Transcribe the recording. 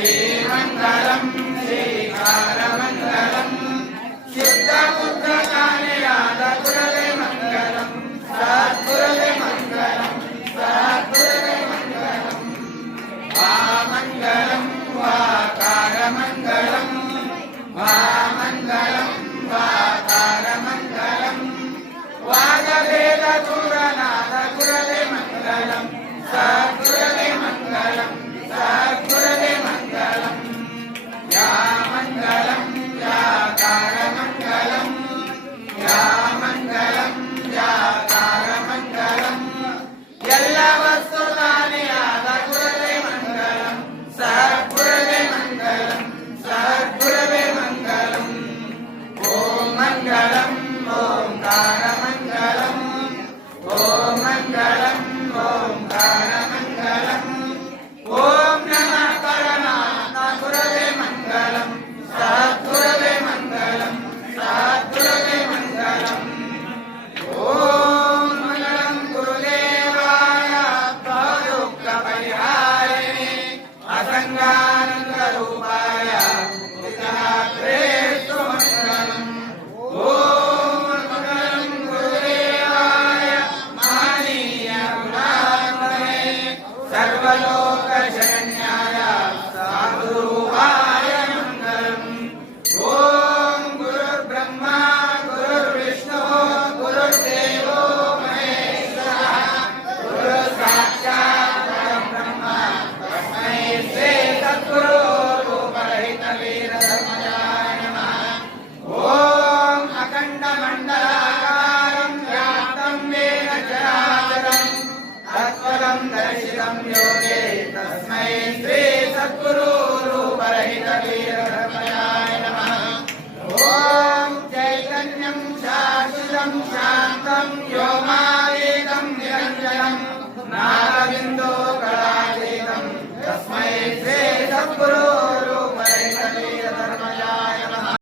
श्रीमङ्गलं श्रीकारमङ्गलं सिद्धबुद्धकालयादगुरवे मङ्गलं सद्गुरवे मङ्गलं सद्गुरवे मङ्गलं वामङ्गलं वाकारमङ्गलं वामङ्गलं वाकारमङ्गलं वागवेददूरनाथगुरवे मङ्गलं सद्गुरवे मङ्गलं सद्गुरवे मङ्गलं या मङ्गलं या कारमङ्गलं या मङ्गलं या कारमङ्गलं ಎಲ್ಲ ವಸ್ತುತಾನೇ ಆದ ಗುರವೇ ಮಂಗಲಂ ಸದ್ಗುರವೇ ಮಂಗಲಂ ಸದ್ಗುರವೇ ಮಂಗಲಂ ಓಂ ಮಂಗಲಂ ಓಂಕಾರ ಮಂಗಲಂ ಓಂ ಮಂಗಲಂ ಓಂಕಾರ ಮಂಗಲಂ ಓಂ ನಮಃ ಪರಮಾತ್ಮ ಗುರವೇ ಮಂಗಲಂ ಸದ್ಗುರವೇ ಮಂಗಲಂ ಸದ್ಗುರವೇ ಮಂಗಲಂ ಓಂ ಮಂಗಲಂ ಗುರುದೇವಾಯ ದುಃಖ ಪರಿಹಾರಿಣಿ ಅಸಂಗಾನಂದ ರೂಪಾಯ ಪ್ರೇತು ಮಂಗಲಂ ಓಂ ಮಂಗಲಂ ಗುರುದೇವಾಯ ಮಾನೀಯ ಗುಣಾತ್ಮನೆ ಸರ್ವಲೋಕ ಶರಣ್ಯಾಯ ಸಾಧುರೂಪಾಯ ಮಂಗಲಂ ಓಂ ಗುರುರ್ಬ್ರಹ್ಮ ಗುರುರ್ವಿಷ್ಣು ಗುರುರ್ದೇವೋ ಮಹೇಶ್ವರಃ ಗುರು ಸಾಕ್ಷಾತ್ ಪರಬ್ರಹ್ಮ ತಸ್ಮೈ ಶ್ರೀ ಸದ್ಗುರು ರೂಪರಹಿತ ವೀರಧರ್ಮಜಾಯ ನಮಃ ಓಂ ಅಖಂಡ ಮಂಡಲಾಕಾರಂ ವ್ಯಾಪ್ತಂ ವೇನ ಚರಾಚರಂ ತತ್ಪದಂ ದರ್ಶಿತಂ ಯೋಗೇ ತಸ್ಮೈ ಶ್ರೀ ಸದ್ಗುರು ರೂಪರಹಿತ ವೀರಧರ್ಮಜಾಯ ನಮಃ ಓಂ ಚೈತನ್ಯಂ ಶಾಶ್ವತಂ ಶಾಂತಂ ವ್ಯೋಮಾತೀತಂ ನಿರಂಜನಂ ನಾಗಬಿಂದೋ ಕಲಾತೀತಂ ತಸ್ಮೈ ಶ್ರೀ ಸದ್ಗುರು